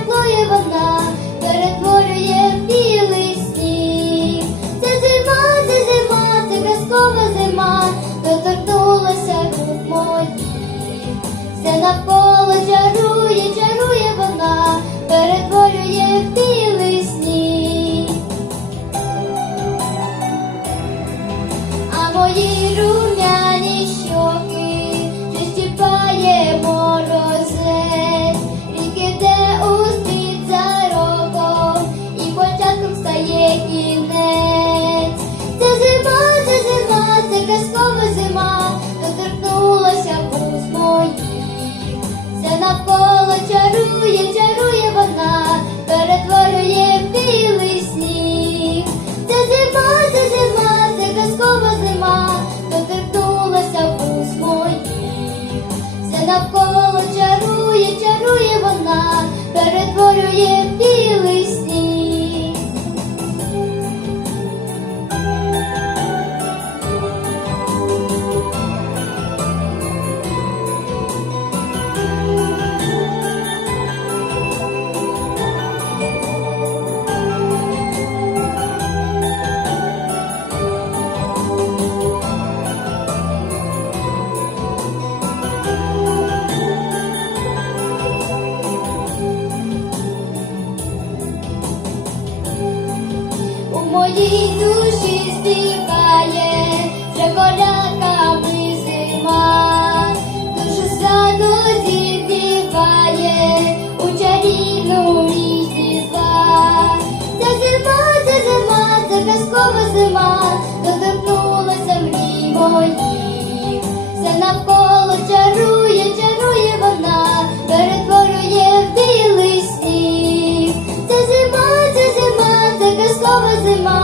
теплує вона, перетворює білий сніг. Це зима, це зима, це казкова зима, доторкнулася рук моїх. Все навколо чарує, чарує вона, перетворює білий сніг. А мої рум'яні навколо чарує, чарує вона, перетворює в моїй душі співає, вже коляками зима, душу саду зігріває, у чарівну річ дива. Це зима, це зима, це казкова зима, доторкнулася мрій навколо zima